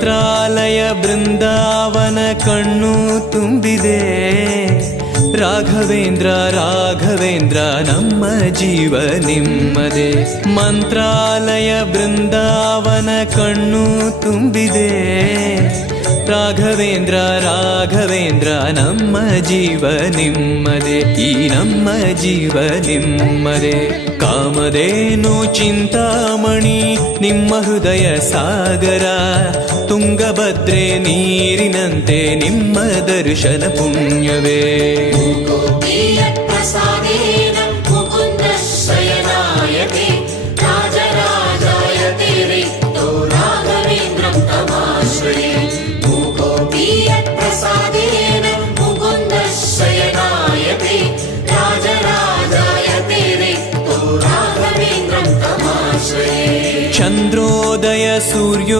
ಮಂತ್ರಾಲಯ ಬೃಂದಾವನ ಕಣ್ಣು ತುಂಬಿದೆ. ರಾಘವೇಂದ್ರ ರಾಘವೇಂದ್ರ ನಮ್ಮ ಜೀವ ನಿಮ್ಮದೇ. ಮಂತ್ರಾಲಯ ಬೃಂದಾವನ ಕಣ್ಣು ತುಂಬಿದೆ. ರಾಘವೇಂದ್ರ ರಾಘವೇಂದ್ರ ನಮ್ಮ ಜೀವ ನಿಮ್ಮದೇ. ಈ ನಮ್ಮ ಜೀವ ನಿಮ್ಮದೇ. ಕಾಮಧೇನು ಚಿಂತಾಮಣಿ ನಿಮ್ಮ ಹೃದಯ ಸಾಗರ. ತುಂಗಭದ್ರೆ ನೀರಿನಂತೆ ನಿಮ್ಮ ದರ್ಶನ ಪುಣ್ಯವೇ. ಚಂದ್ರೋದಯ ಸೂರ್ಯೋ